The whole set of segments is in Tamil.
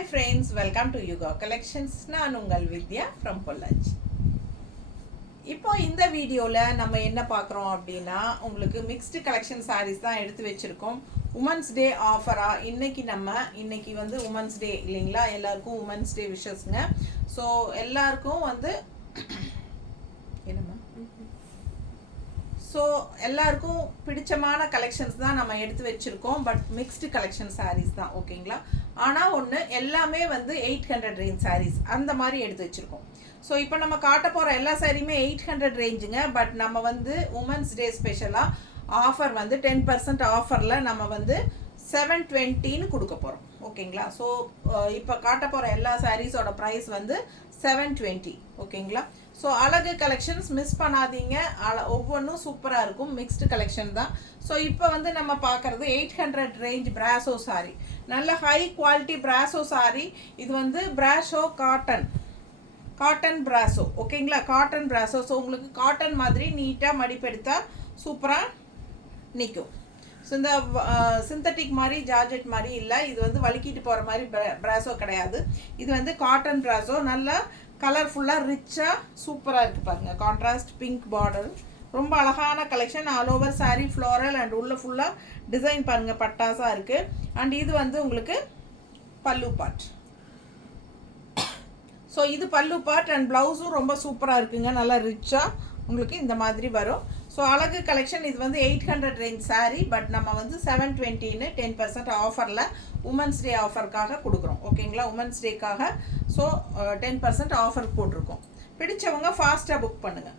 Hi friends, welcome to Yuga Collections. நான் உங்கள் வித்யா from பொள்ளாச்சி. இப்போ இந்த வீடியோவில் நம்ம என்ன பார்க்குறோம் அப்படின்னா உங்களுக்கு மிக்ஸ்டு கலெக்ஷன் சாரீஸ் தான் எடுத்து வச்சுருக்கோம். உமன்ஸ் டே ஆஃபராக இன்னைக்கு வந்து உமன்ஸ் டே இல்லைங்களா, எல்லாருக்கும் உமன்ஸ் டே விஷஸ்ங்க. ஸோ எல்லாருக்கும் வந்து என்னம்மா ஸோ எல்லாருக்கும் பிடிச்சமான கலெக்ஷன்ஸ் தான் நம்ம எடுத்து வச்சுருக்கோம். பட் மிக்ஸ்டு கலெக்ஷன் சாரீஸ் தான், ஓகேங்களா. ஆனால் ஒன்று எல்லாமே வந்து 800 ரேஞ்ச் சாரீஸ் அந்த மாதிரி எடுத்து வச்சுருக்கோம். ஸோ இப்போ நம்ம காட்ட போகிற எல்லா சாரியுமே 800 ரேஞ்சுங்க. பட் நம்ம வந்து உமன்ஸ் டே ஸ்பெஷலாக ஆஃபர் வந்து 10% ஆஃபரில் நம்ம வந்து 720ன்னு கொடுக்க போகிறோம், ஓகேங்களா. ஸோ இப்போ காட்ட போகிற எல்லா சாரீஸோட ப்ரைஸ் வந்து 720, ஓகேங்களா. ஸோ அழகு கலெக்ஷன்ஸ் மிஸ் பண்ணாதீங்க, ஒவ்வொன்றும் சூப்பராக இருக்கும், மிக்ஸ்டு கலெக்ஷன் தான். ஸோ இப்போ வந்து நம்ம பார்க்குறது 800 ரேஞ்ச் பிராசோ சாரி, நல்ல ஹை குவாலிட்டி பிராசோ சாரி. இது வந்து பிராசோ காட்டன் பிராசோ, ஓகேங்களா, காட்டன் பிராசோ. ஸோ உங்களுக்கு காட்டன் மாதிரி நீட்டாக மடிப்பெடுத்தா சூப்பராக நிற்கும். ஸோ இந்த சிந்தட்டிக் மாதிரி ஜார்ஜெட் மாதிரி இல்லை, இது வந்து வலிக்கிட்டு போகிற மாதிரி பிராசோ கிடையாது. இது வந்து காட்டன் பிராசோ, நல்லா கலர்ஃபுல்லாக ரிச்சாக சூப்பராக இருக்குது பாருங்கள். கான்ட்ராஸ்ட் பிங்க் பார்டர், ரொம்ப அழகான collection. All over sari floral and உள்ள ஃபுல்லாக டிசைன் பாருங்கள், பட்டாஸாக இருக்குது. அண்ட் இது வந்து உங்களுக்கு பல்லு பார்ட். ஸோ இது பல்லு பார்ட் அண்ட் ப்ளவுஸும் ரொம்ப சூப்பராக இருக்குங்க, நல்லா ரிச்சாக உங்களுக்கு இந்த மாதிரி வரும். ஸோ அழகு கலெக்ஷன். இது வந்து 800 ரேஞ்ச் சாரீ, பட் நம்ம வந்து 720ன்னு 10% ஆஃபரில் உமன்ஸ் டே ஆஃபருக்காக கொடுக்குறோம், ஓகேங்களா. உமன்ஸ் டேக்காக ஸோ 10% ஆஃபர் போட்டிருக்கோம். பிடிச்சவங்க ஃபாஸ்ட்டாக புக் பண்ணுங்கள்,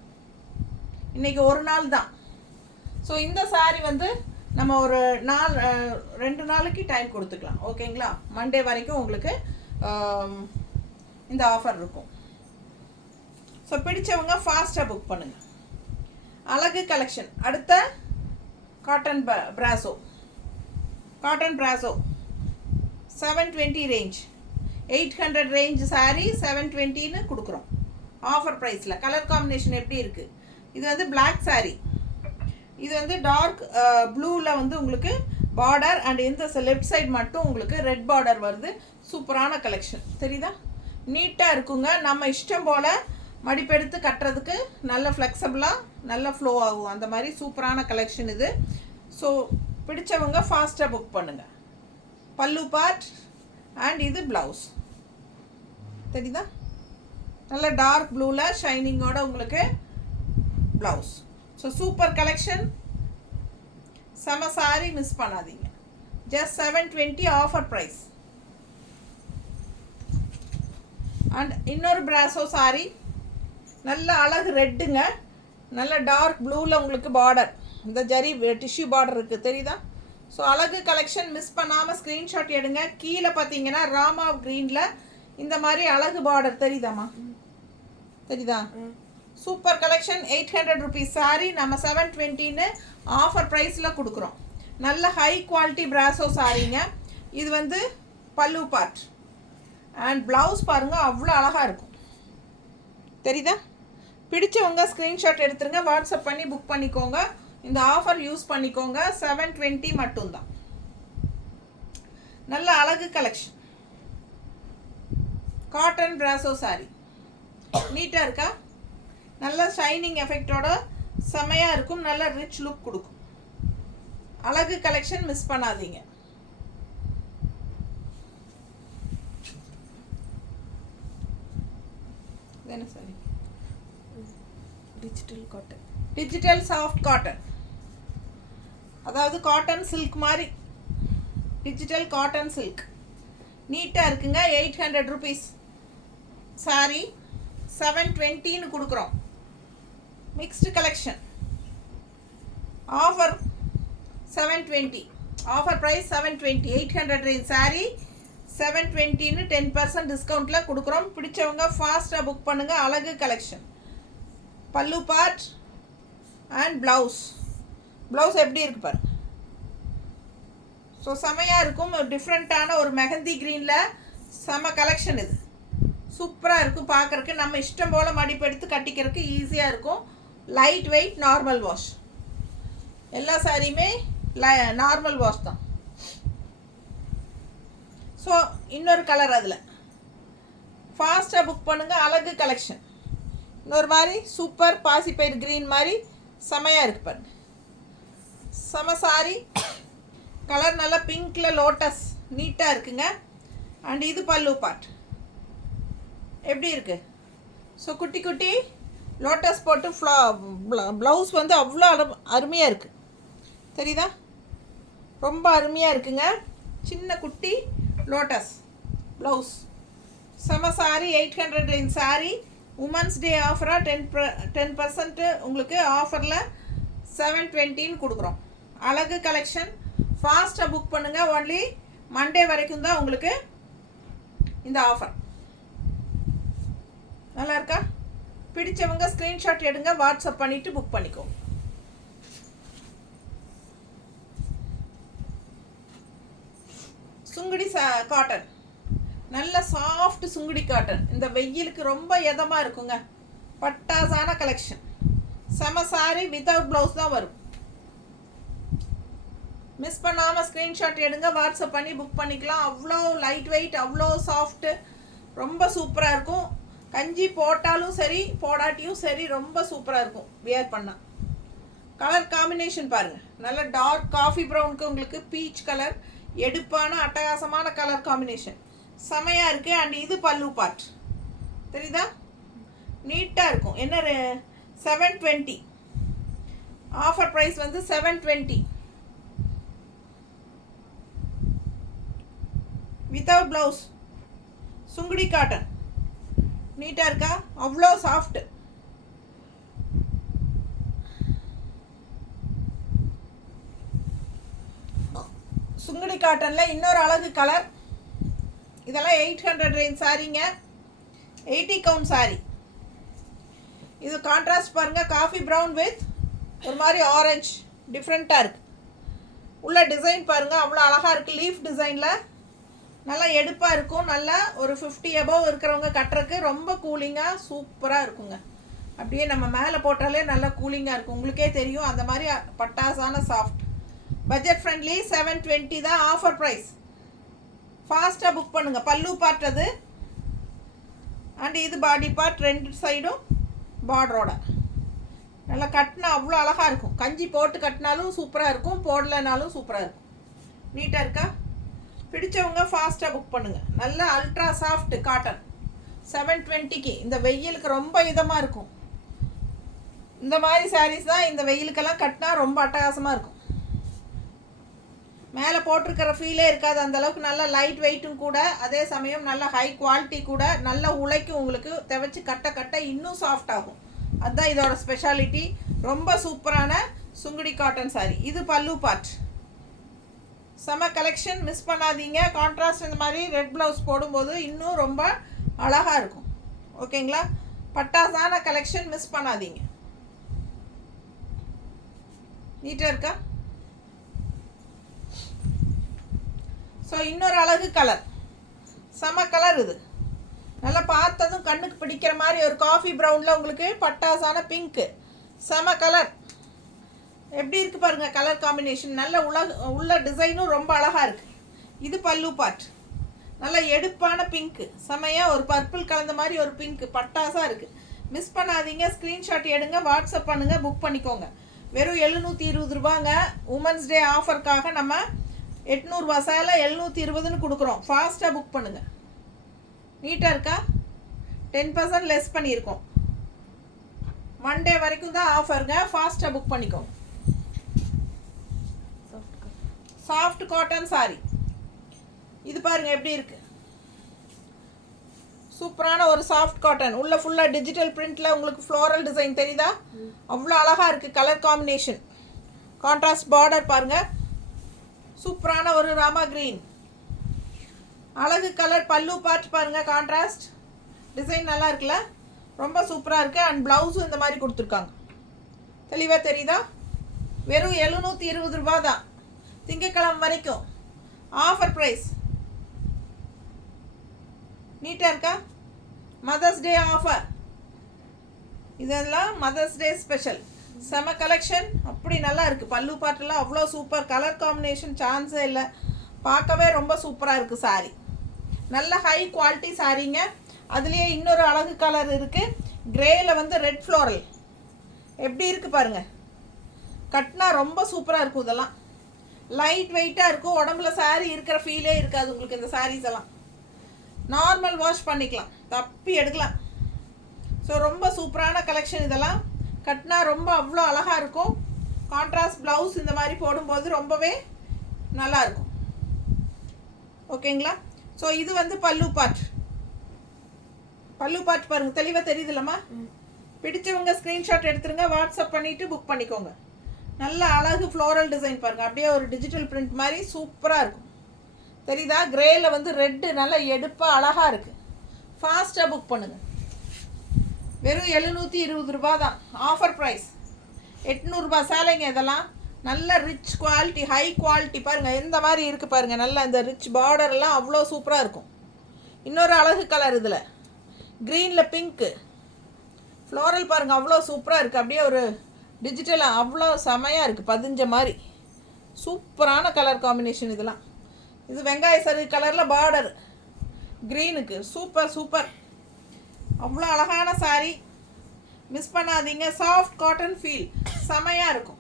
இன்றைக்கி ஒரு நாள் தான். ஸோ இந்த சாரீ வந்து நம்ம ஒரு 2 நாளைக்கு டைம் கொடுத்துக்கலாம், ஓகேங்களா. மண்டே வரைக்கும் உங்களுக்கு இந்த ஆஃபர் இருக்கும். ஸோ பிடிச்சவங்க ஃபாஸ்ட்டாக புக் பண்ணுங்கள். அழகு கலெக்ஷன். அடுத்த காட்டன் பிராசோ 720 ரேஞ்ச், 800 ரேஞ்ச் சாரீ 720ன்னு கொடுக்குறோம் ஆஃபர் ப்ரைஸில். கலர் காம்பினேஷன் எப்படி இருக்குது, இது வந்து பிளாக் சாரீ, இது வந்து டார்க் ப்ளூவில் வந்து உங்களுக்கு பார்டர் அண்ட் இந்த லெஃப்ட் சைடு மட்டும் உங்களுக்கு ரெட் பார்டர் வருது. சூப்பரான கலெக்ஷன், தெரியுதா, நீட்டாக இருக்குங்க. நம்ம இஷ்டம் போல் மடிப்பெடுத்து கட்டுறதுக்கு நல்ல ஃப்ளெக்சபிளாக நல்ல ஃப்ளோ ஆகும், அந்த மாதிரி சூப்பரான கலெக்ஷன் இது. ஸோ பிடிச்சவங்க ஃபாஸ்ட்டாக புக் பண்ணுங்கள். பல்லு பார்ட் அண்ட் இது ப்ளவுஸ், தெரியுதா, நல்ல டார்க் ப்ளூவில் ஷைனிங்கோட உங்களுக்கு ப்ளவுஸ். ஸோ சூப்பர் கலெக்ஷன், செம சாரி, மிஸ் பண்ணாதீங்க. Just 720 offer price. அண்ட் இன்னொரு பிராசோ சாரி, நல்ல அழகு ரெட்டுங்க, நல்ல டார்க் ப்ளூவில் உங்களுக்கு பார்டர், இந்த ஜரி டிஷ்யூ பார்டர் இருக்குது, தெரியுதா. ஸோ அழகு கலெக்ஷன், மிஸ் பண்ணாமல் ஸ்க்ரீன்ஷாட் எடுங்க. கீழே பார்த்தீங்கன்னா ராமா க்ரீனில் இந்த மாதிரி அழகு பார்டர் தெரியுதாம்மா, தெரியுதா. Super collection. 800 ருபீஸ் சாரி நம்ம 720ன்னு ஆஃபர் ப்ரைஸில் கொடுக்குறோம். நல்ல ஹை குவாலிட்டி பிராசோ சாரிங்க. இது வந்து பல்லு பார்ட் அண்ட் ப்ளவுஸ் பாருங்கள், அவ்வளோ அழகாக இருக்கும், தெரியுதா. பிடிச்சவங்க ஸ்க்ரீன்ஷாட் எடுத்துருங்க, வாட்ஸ்அப் பண்ணி புக் பண்ணிக்கோங்க. இந்த ஆஃபர் யூஸ் பண்ணிக்கோங்க. 720 மட்டும்தான். நல்ல அழகு கலெக்ஷன், காட்டன் பிராசோ சாரி, நீட்டாக இருக்கா, நல்ல ஷைனிங் எஃபெக்டோட செமையாக இருக்கும், நல்ல ரிச் லுக் கொடுக்கும். அழகு கலெக்ஷன், மிஸ் பண்ணாதீங்க. என்ன சாரி, டிஜிட்டல் சாஃப்ட் காட்டன், அதாவது காட்டன் சில்க் மாதிரி, டிஜிட்டல் காட்டன் சில்க், நீட்டாக இருக்குங்க. 800 ருபீஸ் சாரி 720ன்னு கொடுக்குறோம். Mixed collection offer 720, offer price 720. 800 range sari 720ன்னு 10% டிஸ்கவுண்ட்டில் கொடுக்குறோம். பிடிச்சவங்க ஃபாஸ்ட்டாக புக் பண்ணுங்கள். அழகு கலெக்ஷன். பல்லு பார்ட் அண்ட் ப்ளவுஸ் எப்படி இருக்குது பாருங்க. ஸோ செமையாக இருக்கும், டிஃப்ரெண்ட்டான ஒரு மெஹந்தி க்ரீனில் செம கலெக்ஷன். இது சூப்பராக இருக்கும் பார்க்குறக்கு, நம்ம இஷ்டம் போல் மடிப்பெடுத்து கட்டிக்கிறதுக்கு ஈஸியாக இருக்கும். லைட் வெயிட், நார்மல் வாஷ், எல்லா சாரியுமே நார்மல் வாஷ் தான். ஸோ இன்னொரு கலர் அதில் ஃபாஸ்ட்டாக புக் பண்ணுங்கள். அழகு கலெக்ஷன் இன்னொரு மாதிரி சூப்பர் பாசிப்பயிர் க்ரீன் மாதிரி செமையாக இருக்குது பாருங்க. செம சாரி கலர் நல்லா பிங்க்கில் லோட்டஸ் நீட்டாக இருக்குங்க. அண்ட் இது பல்லு பார்ட் எப்படி இருக்குது. ஸோ குட்டி குட்டி லோட்டஸ் போட்டு ப்ளவுஸ் வந்து அவ்வளோ அருமையாக இருக்குது. தெரியுதா, ரொம்ப அருமையாக இருக்குங்க. சின்ன குட்டி லோட்டஸ் ப்ளவுஸ் செம sari. 800 range sari. Women's day ஆஃபராக 10% உங்களுக்கு ஆஃபரில் 720 கொடுக்குறோம். அழகு கலெக்ஷன் ஃபாஸ்ட்டாக புக் பண்ணுங்கள். ஒன்லி மண்டே வரைக்கும் தான் உங்களுக்கு இந்த ஆஃபர். நல்லா இருக்கா? பிடிச்சவங்க ஸ்க்ரீன்ஷாட் எடுங்க, வாட்ஸ்அப் பண்ணிவிட்டு புக் பண்ணிக்கோ. சுங்குடி காட்டன் நல்ல சாஃப்ட் சுங்குடி காட்டன். இந்த வெயிலுக்கு ரொம்ப இதமாக இருக்குங்க. பட்டாசான கலெக்ஷன். செம சாரி வித்தவுட் ப்ளவுஸ் தான் வரும். மிஸ் பண்ணாமல் ஸ்க்ரீன்ஷாட் எடுங்க, வாட்ஸ்அப் பண்ணி புக் பண்ணிக்கலாம். அவ்வளோ லைட் வெயிட், அவ்வளோ சாஃப்ட்டு, ரொம்ப சூப்பராக இருக்கும். கஞ்சி போட்டாலும் சரி போடாட்டியும் சரி ரொம்ப சூப்பராக இருக்கும் வியர் பண்ணால். கலர் காம்பினேஷன் பாருங்கள். நல்ல டார்க் காஃபி ப்ரௌனுக்கு உங்களுக்கு பீச் கலர், எடுப்பான அட்டகாசமான கலர் காம்பினேஷன் செமையாக இருக்குது. அண்ட் இது பல்லு பார்ட் தெரியுதா, நீட்டாக இருக்கும். என்ன 720 ஆஃபர் ப்ரைஸ் வந்து 720 வித்தவுட் ப்ளவுஸ். சுங்குடி காட்டன் நீட்டாக இருக்கா, அவ்வளோ சாஃப்ட். சுங்குடி காட்டனில் இன்னொரு அழகு கலர். இதெல்லாம் 800 ரேஞ்ச் சாரீங்க. 80 count sorry. இது கான்ட்ராஸ்ட் பாருங்கள், காஃபி ப்ரௌன் வித் ஒரு மாதிரி ஆரஞ்சு டிஃப்ரெண்ட்டாக இருக்குது. உள்ள டிசைன் பாருங்கள், அவ்வளோ அழகாக இருக்குது. லீஃப் டிசைனில் நல்லா எடுப்பாக இருக்கும். நல்லா ஒரு 50 above இருக்கிறவங்க கட்டுறதுக்கு ரொம்ப கூலிங்காக சூப்பராக இருக்குங்க. அப்படியே நம்ம மேலே போட்டாலே நல்லா கூலிங்காக இருக்கும். உங்களுக்கே தெரியும் அந்த மாதிரி பட்டாசான சாஃப்ட். பட்ஜெட் ஃப்ரெண்ட்லி 720 தான் ஆஃபர் ப்ரைஸ். ஃபாஸ்ட்டாக புக் பண்ணுங்கள். பல்லு பார்ட் அது. அண்ட் இது பாடி பார்ட், ரெண்டு சைடும் பார்டரோட நல்லா கட்டினா அவ்வளோ அழகாக இருக்கும். கஞ்சி போட்டு கட்டினாலும் சூப்பராக இருக்கும், போடலைனாலும் சூப்பராக இருக்கும். நீட்டாக இருக்கா? பிடிச்சவங்க ஃபாஸ்ட்டாக புக் பண்ணுங்கள். நல்ல அல்ட்ரா சாஃப்ட் காட்டன் 720க்கு. இந்த வெயிலுக்கு ரொம்ப இதமாக இருக்கும். இந்த மாதிரி சாரீஸ் தான் இந்த வெயிலுக்கெல்லாம் கட்டினா ரொம்ப அட்டகாசமாக இருக்கும். மேலே போட்டிருக்கிற ஃபீலே இருக்காது. அந்தளவுக்கு நல்ல லைட் வெயிட்டும் கூட, அதே சமயம் நல்ல ஹை குவாலிட்டி கூட, நல்ல உழைக்கும். உங்களுக்கு துவைச்சி கட்ட கட்ட இன்னும் சாஃப்ட் ஆகும். அதுதான் இதோட ஸ்பெஷாலிட்டி. ரொம்ப சூப்பரான சுங்குடி காட்டன் சாரி. இது பல்லு பார்ட். செம கலெக்ஷன், மிஸ் பண்ணாதீங்க. கான்ட்ராஸ்ட் இந்த மாதிரி ரெட் ப்ளவுஸ் போடும்போது இன்னும் ரொம்ப அழகாக இருக்கும். ஓகேங்களா? பட்டாசான கலெக்ஷன், மிஸ் பண்ணாதீங்க. நீட்டாக இருக்கா? ஸோ இன்னொரு அழகு கலர், செம கலர். இது நல்லா பார்த்ததும் கண்ணுக்கு பிடிக்கிற மாதிரி ஒரு காஃபி ப்ரௌனில் உங்களுக்கு பட்டாசான பிங்க்கு செம கலர். எப்படி இருக்குது பாருங்கள் கலர் காம்பினேஷன். நல்ல உள்ள டிசைனும் ரொம்ப அழகாக இருக்குது. இது பல்லு பார்ட். நல்ல எடுப்பான பிங்க்கு, செமையாக ஒரு பர்பிள் கலந்த மாதிரி ஒரு பிங்க்கு பட்டாசாக இருக்குது. மிஸ் பண்ணாதீங்க, ஸ்க்ரீன்ஷாட் எடுங்க, வாட்ஸ்அப் பண்ணுங்கள், புக் பண்ணிக்கோங்க. வெறும் 720 ரூபாங்க. உமன்ஸ் டே ஆஃபருக்காக நம்ம 800 ரூபா சேலை 720ன்னு கொடுக்குறோம். ஃபாஸ்ட்டாக புக் பண்ணுங்கள். நீட்டாக இருக்கா? 10% லெஸ் பண்ணியிருக்கோம். மண்டே வரைக்கும் தான் ஆஃபருங்க. ஃபாஸ்ட்டாக புக் பண்ணிக்கோங்க. Soft cotton sorry. இது பாருங்கள் எப்படி இருக்குது. சூப்பரான ஒரு சாஃப்ட் காட்டன். உள்ள ஃபுல்லாக டிஜிட்டல் பிரிண்டில் உங்களுக்கு ஃப்ளோரல் டிசைன் தெரியுதா? அவ்வளோ அழகாக இருக்குது கலர் காம்பினேஷன். கான்ட்ராஸ்ட் பார்டர் பாருங்கள். சூப்பரான ஒரு ராமா கிரீன் அழகு கலர். பல்லு பார்ட் பாருங்கள், கான்ட்ராஸ்ட் டிசைன் நல்லா இருக்குல்ல, ரொம்ப சூப்பராக இருக்குது. அண்ட் ப்ளவுஸும் இந்த மாதிரி கொடுத்துருக்காங்க. தெளிவாக தெரியுதா? வெறும் 720 ரூபா தான். திங்கட்கிழமை வரைக்கும் ஆஃபர் ப்ரைஸ். நீட்டாக இருக்கா? Mother's day offer. இதெல்லாம் மதர்ஸ் டே ஸ்பெஷல். செம கலெக்ஷன், அப்படி நல்லா இருக்குது. பல்லு பாட்டெல்லாம் அவ்வளோ சூப்பர். கலர் காம்பினேஷன் சான்ஸே இல்லை. பார்க்கவே ரொம்ப சூப்பராக இருக்குது சாரி. நல்ல ஹை குவாலிட்டி சாரீங்க. அதுலேயே இன்னொரு அழகு கலர் இருக்குது. கிரேயில் வந்து ரெட் ஃப்ளோரல் எப்படி இருக்குது பாருங்கள். கட்டினா ரொம்ப சூப்பராக இருக்கும். இதெல்லாம் லைட் வெயிட்டாக இருக்கும். உடம்புல சாரீ இருக்கிற ஃபீலே இருக்காது உங்களுக்கு. இந்த சாரீஸ் எல்லாம் நார்மல் வாஷ் பண்ணிக்கலாம், தப்பி எடுக்கலாம். ஸோ ரொம்ப சூப்பரான கலெக்ஷன். இதெல்லாம் கட்டினா ரொம்ப அவ்வளோ அழகாக இருக்கும். கான்ட்ராஸ்ட் ப்ளவுஸ் இந்த மாதிரி போடும்போது ரொம்பவே நல்லாயிருக்கும். ஓகேங்களா? ஸோ இது வந்து பல்லு பார்ட். பல்லு பார்ட் பாருங்கள், தெளிவாக தெரியுதுல்லம்மா. பிடிச்சவங்க ஸ்க்ரீன்ஷாட் எடுத்துருங்க, வாட்ஸ்அப் பண்ணிவிட்டு புக் பண்ணிக்கோங்க. நல்ல அழகு ஃப்ளோரல் டிசைன் பாருங்கள். அப்படியே ஒரு டிஜிட்டல் பிரிண்ட் மாதிரி சூப்பராக இருக்கும். தெரியுதா? கிரேயில் வந்து ரெட்டு நல்லா எடுப்பாக அழகாக இருக்குது. ஃபாஸ்ட்டாக புக் பண்ணுங்கள். வெறும் 720 ரூபா தான் ஆஃபர் ப்ரைஸ். 800 ரூபா சேலைங்க இதெல்லாம். நல்ல ரிச் குவாலிட்டி, ஹை குவாலிட்டி பாருங்கள். எந்த மாதிரி இருக்குது பாருங்கள். நல்ல இந்த ரிச் பார்டர்லாம் அவ்வளோ சூப்பராக இருக்கும். இன்னொரு அழகு கலர் இதில் க்ரீனில் பிங்க்கு ஃப்ளோரல் பாருங்கள், அவ்வளோ சூப்பராக இருக்குது. அப்படியே ஒரு டிஜிட்டலாக அவ்வளோ செமையாக இருக்குது, பதிஞ்ச மாதிரி. சூப்பரான கலர் காம்பினேஷன் இதெல்லாம். இது வெங்காய சரு கலரில் பார்டர் க்ரீனுக்கு சூப்பர் சூப்பர். அவ்வளோ அழகான சாரீ, மிஸ் பண்ணாதீங்க. சாஃப்ட் காட்டன் ஃபீல் செமையாக இருக்கும்.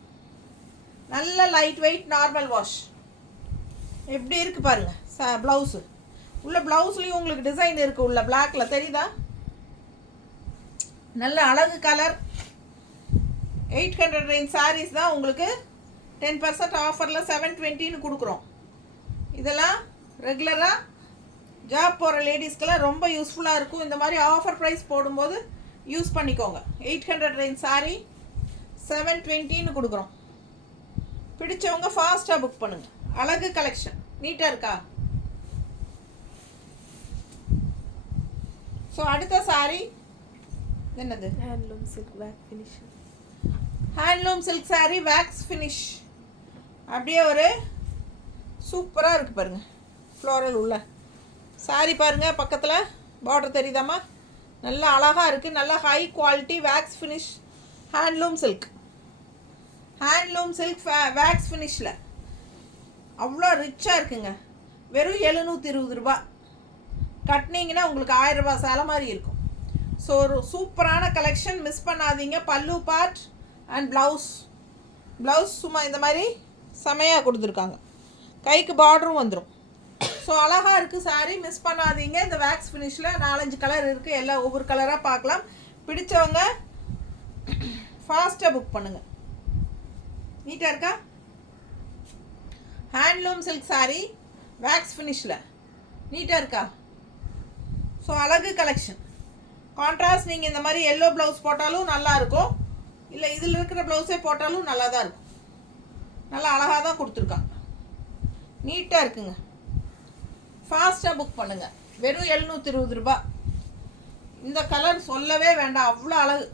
நல்ல லைட் வெயிட் நார்மல் வாஷ். எப்படி இருக்குது பாருங்கள். ப்ளவுஸு உள்ள ப்ளவுஸ்லேயும் உங்களுக்கு டிசைன் இருக்குது உள்ள பிளாக்கில், தெரியுதா? நல்ல அழகு கலர். 800 ரேஞ்ச் சாரீஸ் தான் உங்களுக்கு 10% ஆஃபரில் 720ன்னு கொடுக்குறோம். இதெல்லாம் ரெகுலராக ஜாப் போகிற லேடிஸ்க்கெல்லாம் ரொம்ப யூஸ்ஃபுல்லாக இருக்கும். இந்த மாதிரி ஆஃபர் ப்ரைஸ் போடும்போது யூஸ் பண்ணிக்கோங்க. 800 ரேஞ்ச் சாரீ 720ன்னு கொடுக்குறோம். பிடிச்சவங்க ஃபாஸ்ட்டாக புக் பண்ணுங்கள். அழகு கலெக்ஷன் நீட்டாக இருக்கா? ஸோ அடுத்த சாரீ என்னது? Handloom silk wax finish. Handloom silk sari wax finish. அப்படியே ஒரு சூப்பராக இருக்குது பாருங்கள். ஃப்ளோரல் உள்ள சாரீ பாருங்கள். பக்கத்தில் பார்டர் தெரியுதாம்மா? நல்லா அழகாக இருக்குது. நல்லா high quality wax finish handloom silk. Handloom silk wax ஃபினிஷில் அவ்வளோ ரிச்சாக இருக்குங்க. வெறும் 720 ரூபா. கட்டினீங்கன்னா உங்களுக்கு 1000 ரூபா சேலை மாதிரி இருக்கும். ஸோ ஒரு சூப்பரான கலெக்ஷன், மிஸ் பண்ணாதீங்க. பல்லு பார்ட் அண்ட் ப்ளவுஸ் சும்மா இந்த மாதிரி செமையாக கொடுத்துருக்காங்க. கைக்கு பார்டரும் வந்துடும். ஸோ அழகாக இருக்குது சாரீ, மிஸ் பண்ணாதீங்க. இந்த வேக்ஸ் ஃபினிஷில் 4-5 கலர் இருக்குது. எல்லாம் ஒவ்வொரு கலராக பார்க்கலாம். பிடிச்சவங்க ஃபாஸ்ட்டாக புக் பண்ணுங்கள். நீட்டாக இருக்கா? ஹேண்ட்லூம் சில்க் சாரீ வேக்ஸ் ஃபினிஷில் நீட்டாக இருக்கா? ஸோ அழகு கலெக்ஷன். கான்ட்ராஸ்ட் நீங்கள் இந்த மாதிரி எல்லோ ப்ளவுஸ் போட்டாலும் நல்லாயிருக்கும், இல்லை இதில் இருக்கிற ப்ளவுஸே போட்டாலும் நல்லா தான் இருக்கும். நல்லா அழகாக தான் கொடுத்துருக்காங்க. நீட்டாக இருக்குங்க. ஃபாஸ்ட்டாக புக் பண்ணுங்கள். வெறும் 720 ரூபா. இந்த கலர் சொல்லவே வேண்டாம், அவ்வளோ அழகு.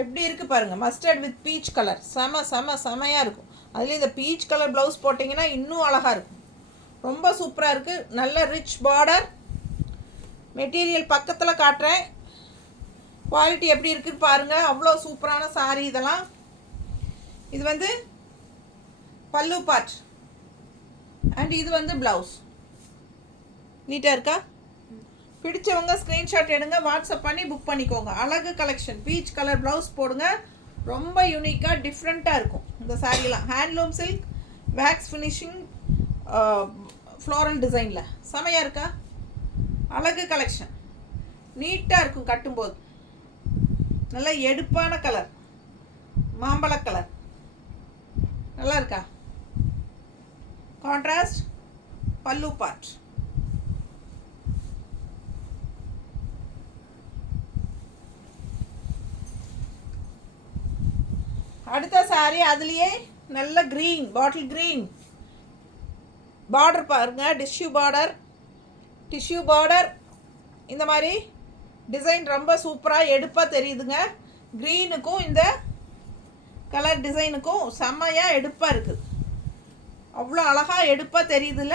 எப்படி இருக்குது பாருங்கள். மஸ்டர்ட் வித் பீச் கலர் செமையாக இருக்கும். அதுலேயும் இந்த பீச் கலர் ப்ளவுஸ் போட்டிங்கன்னா இன்னும் அழகாக இருக்கும். ரொம்ப சூப்பராக இருக்குது. நல்ல ரிச் பார்டர். மெட்டீரியல் பக்கத்தில் காட்டுறேன். குவாலிட்டி எப்படி இருக்குன்னு பாருங்கள். அவ்வளோ சூப்பரான சாரீ இதெல்லாம். இது வந்து பல்லு பார்ட் அண்ட் இது வந்து ப்ளவுஸ். நீட்டாக இருக்கா? பிடிச்சவங்க ஸ்க்ரீன்ஷாட் எடுங்க, வாட்ஸ்அப் பண்ணி புக் பண்ணிக்கோங்க. அழகு கலெக்ஷன். பீச் கலர் ப்ளவுஸ் போடுங்க. ரொம்ப யூனிக்காக டிஃப்ரெண்ட்டாக இருக்கும் இந்த சாரீலாம். Handloom silk wax finishing floral டிசைனில் செமையாக இருக்கா? அழகு கலெக்ஷன். நீட்டாக இருக்கும் கட்டும்போது. நல்ல எடுப்பான கலர், மாம்பழ கலர். நல்லா இருக்கா? கான்ட்ராஸ்ட் பல்லு பார்ட். அடுத்த சாரி அதுலேயே நல்ல க்ரீன், பாட்டில் க்ரீன் பார்டர் பாருங்க. டிஷ்யூ பார்டர் இந்த மாதிரி டிசைன் ரொம்ப சூப்பராக எடுப்பாக தெரியுதுங்க. க்ரீனுக்கும் இந்த கலர் டிசைனுக்கும் செம்மையாக எடுப்பாக இருக்குது. அவ்வளோ அழகாக எடுப்பாக தெரியுதுல்ல?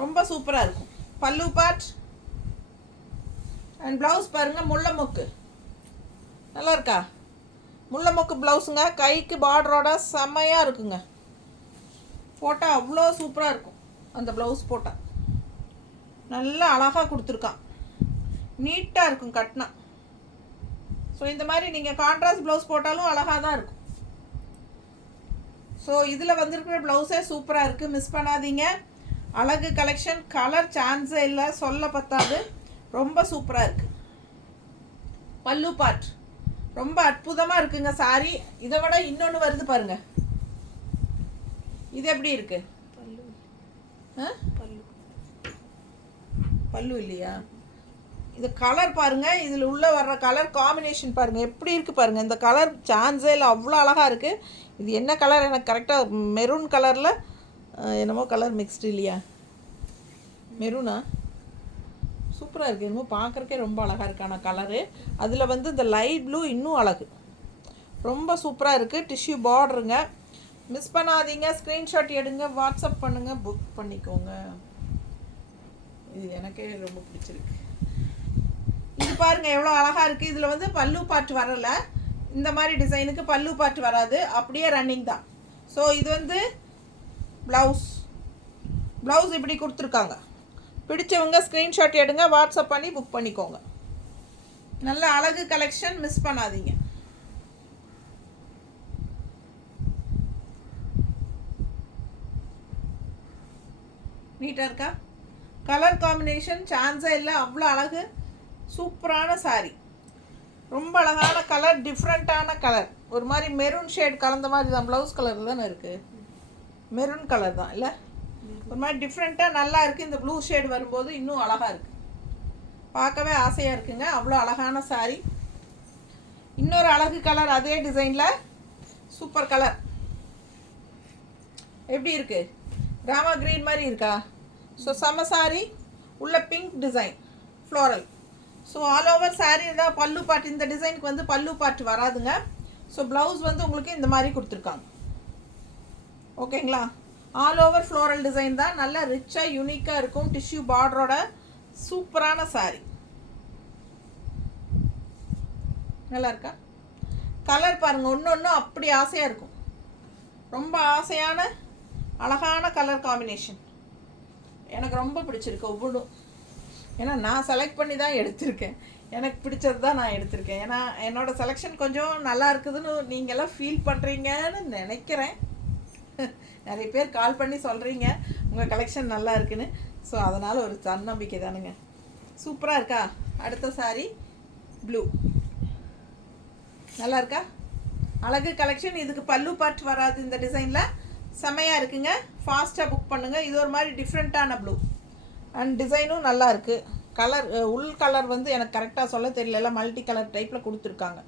ரொம்ப சூப்பராக இருக்கும். பல்லு பார்ட் அண்ட் ப்ளவுஸ் பாருங்கள். முல்லை மொக்கு நல்லா இருக்கா? முல்லை மொக்கு ப்ளவுஸுங்க. கைக்கு பார்டரோட செம்மையாக இருக்குங்க. போட்டால் அவ்வளோ சூப்பராக இருக்கும். அந்த ப்ளவுஸ் போட்டால் நல்லா அழகாக கொடுத்துருக்கான், நீட்டாக இருக்கும் கட்டினா. ஸோ இந்த மாதிரி நீங்கள் கான்ட்ராஸ்ட் ப்ளவுஸ் போட்டாலும் அழகாக தான் இருக்கும். ஸோ இதில் வந்திருக்கிற ப்ளவுஸே சூப்பராக இருக்குது, மிஸ் பண்ணாதீங்க. அழகு கலெக்ஷன், கலர் சான்ஸே இல்லை, சொல்ல பத்தாது, ரொம்ப சூப்பராக இருக்குது. பல்லு பார்ட் ரொம்ப அற்புதமாக இருக்குங்க சாரி. இதை விட இன்னொன்று வருது பாருங்கள், இது எப்படி இருக்கு? பல்லு இல்லையா? இது கலர் பாருங்கள், இதில் உள்ளே வர்ற கலர் காம்பினேஷன் பாருங்கள் எப்படி இருக்குது பாருங்கள். இந்த கலர் சான்ஸே இல்லை, அவ்வளோ அழகாக இருக்குது. இது என்ன கலர் எனக்கு கரெக்டாக மெரூன் கலரில் என்னமோ கலர் மிக்ஸ்டு இல்லையா? மெரூனா? சூப்பராக இருக்குது, என்னமோ பார்க்குறக்கே ரொம்ப அழகாக இருக்கான கலரு. அதில் வந்து இந்த லைட் ப்ளூ இன்னும் அழகு, ரொம்ப சூப்பராக இருக்குது. டிஷ்யூ பார்டருங்க, மிஸ் பண்ணாதீங்க. ஸ்க்ரீன்ஷாட் எடுங்க, வாட்ஸ்அப் பண்ணுங்கள், புக் பண்ணிக்கோங்க. இது எனக்கே ரொம்ப பிடிச்சிருக்கு. இது பாருங்கள் எவ்வளோ அழகாக இருக்குது. இதில் வந்து பல்லு பார்ட் வரலை, இந்த மாதிரி டிசைனுக்கு பல்லு பார்ட் வராது, அப்படியே ரன்னிங் தான். ஸோ இது வந்து ப்ளவுஸ் இப்படி கொடுத்துருக்காங்க. பிடிச்சவங்க ஸ்க்ரீன்ஷாட் எடுங்க, வாட்ஸ்அப் பண்ணி புக் பண்ணிக்கோங்க. நல்ல அழகு கலெக்ஷன், மிஸ் பண்ணாதீங்க. நீட்டாக இருக்கா? கலர் காம்பினேஷன் சான்ஸே இல்லை, அவ்வளோ அழகு, சூப்பரான சாரி. ரொம்ப அழகான கலர், டிஃப்ரெண்ட்டான கலர், ஒரு மாதிரி மெரூன் ஷேட் கலந்த மாதிரி தான். ப்ளவுஸ் கலர் தானே இருக்குது, மெரூன் கலர் தான் இல்லை, ஒரு மாதிரி டிஃப்ரெண்ட்டாக நல்லா இருக்குது. இந்த ப்ளூ ஷேட் வரும்போது இன்னும் அழகாக இருக்குது, பார்க்கவே ஆசையாக இருக்குங்க. அவ்வளோ அழகான சாரி. இன்னொரு அழகு கலர், அதே டிசைனில் சூப்பர் கலர். எப்படி இருக்குது? ராமா க்ரீன் மாதிரி இருக்கா? ஸோ செம்ம சாரி, உள்ள pink design floral. So all over sari தான். பல்லு பாட்டு இந்த டிசைனுக்கு வந்து பல்லு பாட்டு வராதுங்க. ஸோ ப்ளவுஸ் வந்து உங்களுக்கு இந்த மாதிரி கொடுத்துருக்காங்க, ஓகேங்களா? ஆல் ஓவர் ஃப்ளோரல் டிசைன் தான், நல்லா ரிச்சாக யூனிக்காக இருக்கும். டிஷ்யூ பார்டரோட சூப்பரான சாரீ. நல்லா இருக்கா? கலர் பாருங்கள், ஒன்று ஒன்றும் அப்படி ஆசையாக இருக்கும். ரொம்ப ஆசையான அழகான கலர் காம்பினேஷன், எனக்கு ரொம்ப பிடிச்சிருக்கு ஒவ்வொன்றும். ஏன்னா நான் செலக்ட் பண்ணி தான் எடுத்திருக்கேன், எனக்கு பிடிச்சது தான் நான் எடுத்திருக்கேன். ஏன்னா என்னோடய செலெக்ஷன் கொஞ்சம் நல்லா இருக்குதுன்னு நீங்கள்லாம் ஃபீல் பண்ணுறீங்கன்னு நினைக்கிறேன். நிறைய பேர் கால் பண்ணி சொல்கிறீங்க உங்கள் கலெக்ஷன் நல்லா இருக்குன்னு. ஸோ அதனால் ஒரு தன்னம்பிக்கை தானுங்க. சூப்பராக இருக்கா? அடுத்த சாரி ப்ளூ, நல்லா இருக்கா? அழகு கலெக்ஷன். இதுக்கு பல்லு பார்ட் வராது இந்த டிசைனில், செம்மையாக இருக்குங்க. ஃபாஸ்ட்டாக புக் பண்ணுங்கள். இது ஒரு மாதிரி டிஃப்ரெண்ட்டான ப்ளூ அண்ட் டிசைனும் நல்லா இருக்குது. கலர் உள் கலர் வந்து எனக்கு கரெக்டாக சொல்ல தெரியல, மல்டி கலர் டைப்பில் கொடுத்துருக்காங்க.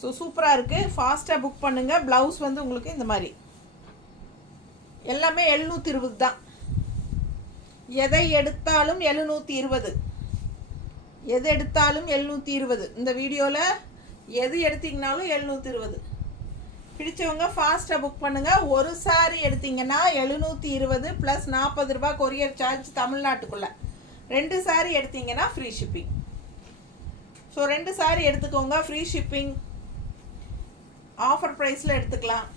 ஸோ சூப்பராக இருக்குது, ஃபாஸ்ட்டாக புக் பண்ணுங்கள். ப்ளவுஸ் வந்து உங்களுக்கு இந்த மாதிரி எல்லாமே 720 தான். எதை எடுத்தாலும் 720, எது எடுத்தாலும் 720. இந்த வீடியோவில் எது எடுத்திங்கனாலும் 720. பிடிச்சவங்க ஃபாஸ்ட்டாக புக் பண்ணுங்கள். ஒரு சாரி எடுத்திங்கன்னா 720 ப்ளஸ் 40 ரூபா கொரியர் சார்ஜ் தமிழ்நாட்டுக்குள்ளே. 2 சாரி எடுத்திங்கன்னா ஃப்ரீ ஷிப்பிங். ஸோ 2 சாரி எடுத்துக்கோங்க, ஃப்ரீ ஷிப்பிங். ஆஃபர் ப்ரைஸில் எடுத்துக்கலாம்.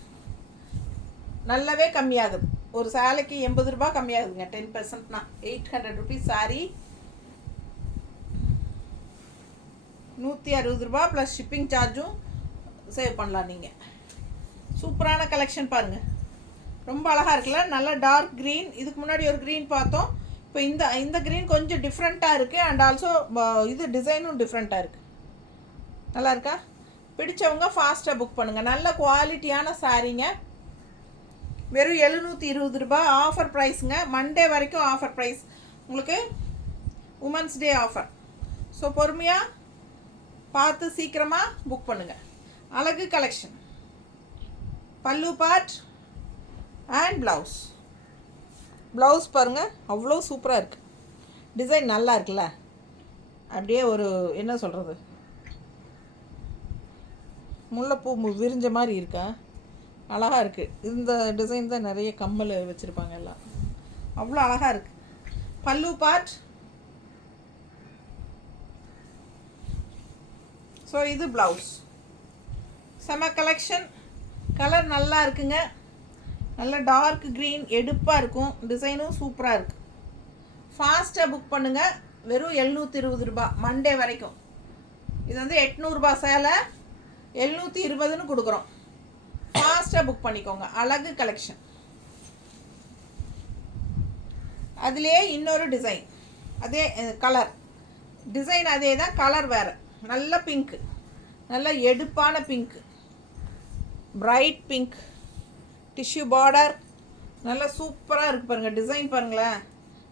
நல்லாவே கம்மியாகுது, ஒரு சாலைக்கு 80 ரூபா கம்மியாகுதுங்க, 10%னா 800 ருபீஸ் சாரி 160 ரூபா ப்ளஸ் ஷிப்பிங் சார்ஜும் சேவ் பண்ணலாம் நீங்கள். சூப்பரான கலெக்ஷன் பாருங்கள், ரொம்ப அழகாக இருக்குல்ல? நல்ல டார்க் க்ரீன். இதுக்கு முன்னாடி ஒரு க்ரீன் பார்த்தோம், இப்போ இந்த க்ரீன் கொஞ்சம் டிஃப்ரெண்ட்டாக இருக்குது. அண்ட் ஆல்சோ இது டிசைனும் டிஃப்ரெண்ட்டாக இருக்குது. நல்லா இருக்கா? பிடிச்சவங்க ஃபாஸ்ட்டாக புக் பண்ணுங்கள். நல்ல குவாலிட்டியான சாரீங்க. வெறும் 720 ரூபா ஆஃபர் ப்ரைஸுங்க. மண்டே வரைக்கும் ஆஃபர் ப்ரைஸ் உங்களுக்கு, உமன்ஸ் டே ஆஃபர். ஸோ பொறுமையாக பார்த்து சீக்கிரமாக புக் பண்ணுங்கள். அழகு கலெக்ஷன், பல்லு பார்ட் அண்ட் ப்ளவுஸ் பாருங்கள், அவ்வளோ சூப்பராக இருக்குது. டிசைன் நல்லா இருக்குல்ல? அப்படியே ஒரு என்ன சொல்கிறது, முல்லைப்பூ விரிஞ்ச மாதிரி இருக்கா? அழகாக இருக்குது. இந்த டிசைன் தான் நிறைய கம்மல் வச்சுருப்பாங்க எல்லாம், அவ்வளோ அழகாக இருக்குது. பல்லு பார்ட். ஸோ இது ப்ளவுஸ். செம கலெக்ஷன், கலர் நல்லா இருக்குங்க. நல்ல டார்க் க்ரீன் எடுப்பாக இருக்கும், டிசைனும் சூப்பராக இருக்குது. ஃபாஸ்ட்டாக புக் பண்ணுங்கள். வெறும் 720 ரூபா மண்டே வரைக்கும். இது வந்து 800 ரூபா சேலை 720ன்னு கொடுக்குறோம். ஃபாஸ்ட்டாக புக் பண்ணிக்கோங்க. அழகு கலெக்ஷன். அதுலேயே இன்னொரு டிசைன், அதே கலர் டிசைன் அதே தான், கலர் வேறு. நல்ல பிங்க்கு, நல்ல எடுப்பான pink, bright pink, tissue border, நல்லா சூப்பராக இருக்குது பாருங்கள். டிசைன் பாருங்களேன்,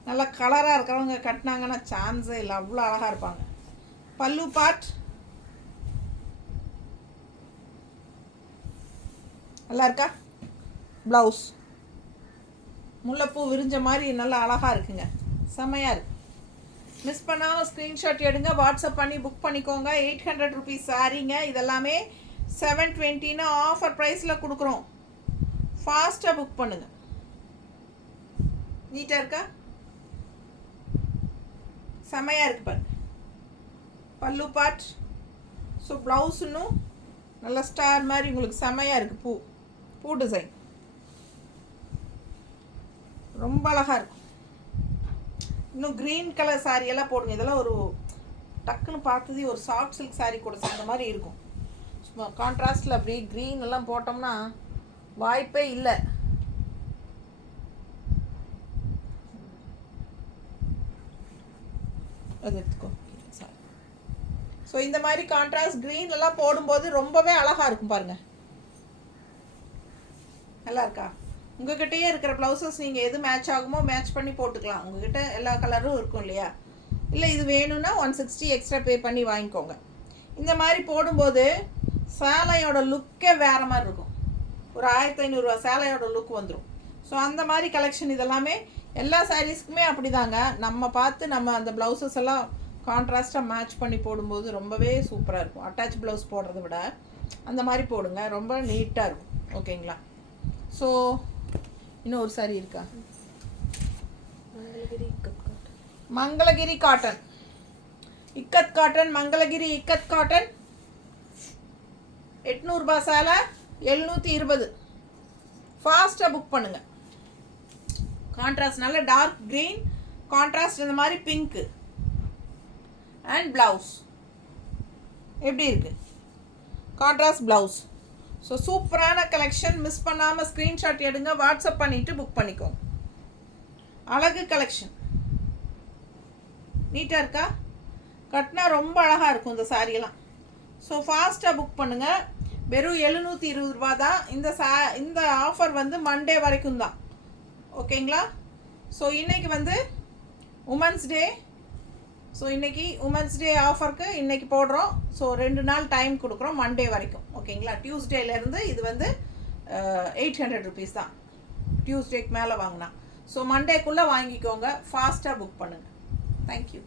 நல்லா கலராக இருக்கிறவங்க கட்டினாங்கன்னா சான்ஸே இல்லை, அவ்வளோ அழகாக இருப்பாங்க. பல்லு பார்ட் நல்லா இருக்கா? ப்ளவுஸ் முல்லைப்பூ விரிஞ்ச மாதிரி நல்லா அழகாக இருக்குங்க, செம்மையாக இருக்குது. மிஸ் பண்ணாமல் ஸ்க்ரீன்ஷாட் எடுங்க, வாட்ஸ்அப் பண்ணி புக் பண்ணிக்கோங்க. 800 ருபீஸ் சாரீங்க. இதெல்லாமே 720ன்னு ஆஃபர் ப்ரைஸில் கொடுக்குறோம். ஃபாஸ்ட்டாக புக் பண்ணுங்கள். நீட்டாக இருக்கா? செம்மையாக இருக்குது பாருங்க. பல்லு பார்ட். ஸோ ப்ளவுஸுன்னும் நல்ல ஸ்டார் மாதிரி உங்களுக்கு செம்மையாக இருக்குது. பூ டிசைன் ரொம்ப அழகாக இருக்கும். இன்னும் க்ரீன் கலர் சாரியெல்லாம் போடுங்க. இதெல்லாம் ஒரு டக்குன்னு பார்த்தது ஒரு சாஃப்ட் சில்க் சாரீ கூட சேர்ந்த மாதிரி இருக்கும். சும்மா கான்ட்ராஸ்டில் அப்படி க்ரீன் எல்லாம் போட்டோம்னா வாய்ப்பே இல்லை. அது எடுத்துக்கோ சாரி. ஸோ இந்த மாதிரி கான்ட்ராஸ்ட் க்ரீன் எல்லாம் போடும்போது ரொம்பவே அழகாக இருக்கும் பாருங்கள். நல்லா இருக்கா? உங்ககிட்டயே இருக்கிற ப்ளவுசஸ் நீங்கள் எது மேட்ச் ஆகுமோ மேட்ச் பண்ணி போட்டுக்கலாம். உங்ககிட்ட எல்லா கலரும் இருக்கும் இல்லையா? இல்லை இது வேணும்னா 160 எக்ஸ்ட்ரா பே பண்ணி வாங்கிக்கோங்க. இந்த மாதிரி போடும்போது சேலையோட லுக்கே வேறு மாதிரி இருக்கும். ஒரு 1500 ரூபா சேலையோட லுக் வந்துடும். ஸோ அந்த மாதிரி கலெக்ஷன் இதெல்லாமே எல்லா சாரீஸ்க்குமே அப்படி தாங்க. நம்ம பார்த்து நம்ம அந்த ப்ளவுசஸ் எல்லாம் கான்ட்ராஸ்ட்டாக மேட்ச் பண்ணி போடும்போது ரொம்பவே சூப்பராக இருக்கும். அட்டாச் ப்ளவுஸ் போடுறத விட அந்த மாதிரி போடுங்க, ரொம்ப நீட்டாக இருக்கும். ஓகேங்களா? ஸோ இன்னும் ஒரு சாரி இருக்கா? Mangalagiri cotton, ikat cotton, Mangalagiri ikat cotton. 800 ரூபா சேலை 720. ஃபாஸ்ட்டாக புக் பண்ணுங்கள். கான்ட்ராஸ்ட் நல்ல டார்க் க்ரீன், கான்ட்ராஸ்ட் இந்த மாதிரி பிங்க்கு அண்ட் ப்ளவுஸ் எப்படி இருக்குது? Contrast blouse. ஸோ சூப்பரான கலெக்ஷன். மிஸ் பண்ணாமல் ஸ்க்ரீன்ஷாட் எடுங்க, வாட்ஸ்அப் பண்ணிவிட்டு புக் பண்ணிக்கோங்க. அழகு கலெக்ஷன். நீட்டாக இருக்கா? கட்டினா ரொம்ப அழகாக இருக்கும் இந்த சாரியெல்லாம். ஸோ ஃபாஸ்ட்டாக புக் பண்ணுங்கள். வெறும் 720 ரூபா தான். இந்த ஆஃபர் வந்து மண்டே வரைக்கும் தான். ஓகேங்களா? ஸோ இன்றைக்கி வந்து உமன்ஸ் டே. ஸோ இன்றைக்கி உமன்ஸ் டே ஆஃபருக்கு இன்றைக்கி போடுறோம். ஸோ 2 நாள் டைம் கொடுக்குறோம், மண்டே வரைக்கும். ஓகேங்களா? டியூஸ்டேலேருந்து இது வந்து 800 ருபீஸ் தான் டியூஸ்டேக்கு மேலே வாங்கினா. ஸோ மண்டேக்குள்ளே வாங்கிக்கோங்க. ஃபாஸ்ட்டாக புக் பண்ணுங்கள். தேங்க்யூ.